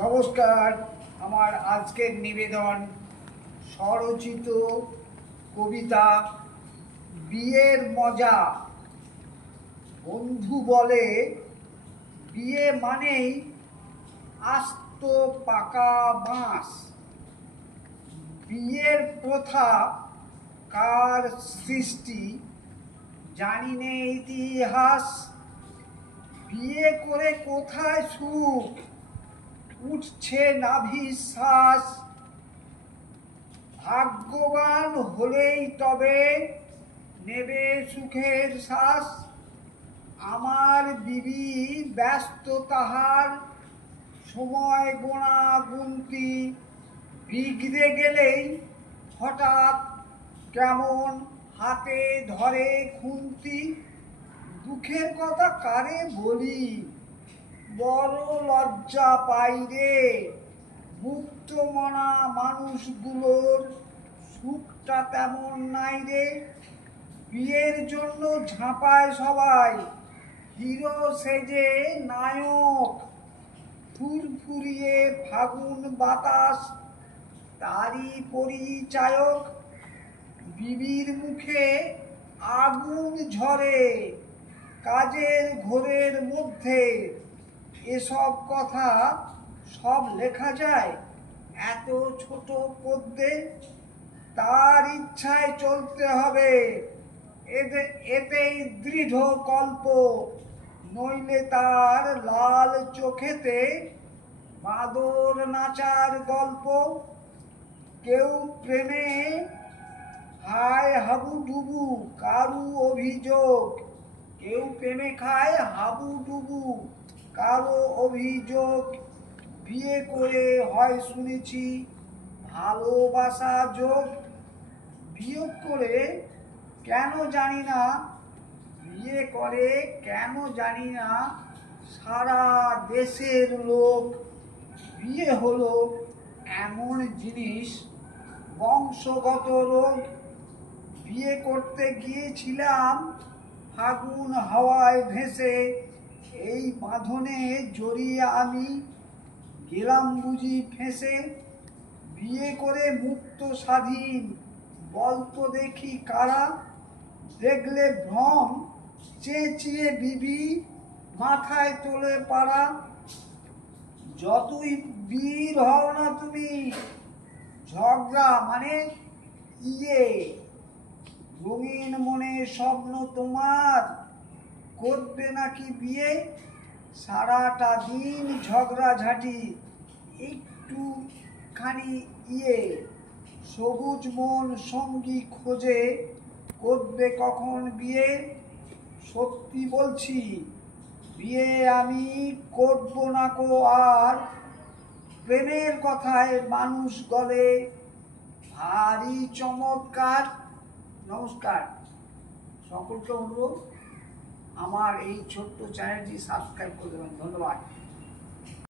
নমস্কার। আমার আজকের নিবেদন স্বরচিত কবিতা বিয়ের মজা। বন্ধু বলে বিয়ে মানেই আস্ত পাকা বাঁশ। বিয়ের প্রথা কার সৃষ্টি জানি নে ইতিহাস। বিয়ে করে কোথায় সুখ উঠছে নাভিশ্বাস। ভাগ্যবান হলেই তবে নেবে সুখের শ্বাস। আমার বিবি ব্যস্ত তাহার সময় গোনা গুনতি। বিগড়ে গেলেই হঠাৎ কেমন হাতে ধরে খুন্তি। দুঃখের কথা কারে বলি, বড় লজ্জা পাই রে। মুক্তমনা মানুষগুলোর সুখটা তেমন নাই রে। বিয়ের জন্য ঝাঁপায় সবাই হিরো সেজে নায়ক। ফুরফুরিয়ে ফাগুন বাতাস তারই পরিচায়ক। বিবির মুখে আগুন ঝরে কাজের ঘোরের মধ্যে। এসব কথা সব লেখা যায় এত ছোট পদ্যে। তার ইচ্ছায় চলতে হবে এতেই দৃঢ় কল্প। নইলে তার লাল চোখেতে বাঁদর নাচার গল্প। কেউ প্রেমে খায় হাবুডুবু কারু অভিযোগ। কেউ প্রেমে খায় হাবুডুবু কারো অভিযোগ। বিয়ে করে হয় শুনেছি ভালোবাসা যোগ। বিয়োগ করে কেন জানি না, বিয়ে করে কেন জানি না সারা দেশের লোক। বিয়ে হলো এমন জিনিস বংশগত রোগ। বিয়ে করতে গিয়েছিলাম ফাগুন হাওয়ায় ভেসে। এই বাঁধনে জড়িয়ে আমি গেলাম বুঝি ফেঁসে। বিয়ে করে মুক্ত স্বাধীন বলতো দেখি কারা। দেখলে ভ্রম চেঁচিয়ে বিবি মাথায় তোলে পাড়া। যতই বীর হও না তুমি, ঝগড়া মানে ইয়ে। রঙিন মনে স্বপ্ন তোমার করবে নাকি বিয়ে। সারাটা দিন ঝগড়াঝাঁটি একটুখানি ইয়ে। সবুজ মন সঙ্গী খোঁজে করবে কখন বিয়ে। সত্যি বলছি বিয়ে আমি করব না কো আর। প্রেমের কথায় মানুষ গলে ভারী চমৎকার। নমস্কার। সকলকে অনুরোধ আমার এই ছোট্ট চ্যানেলটি সাবস্ক্রাইব করে দেবেন। ধন্যবাদ।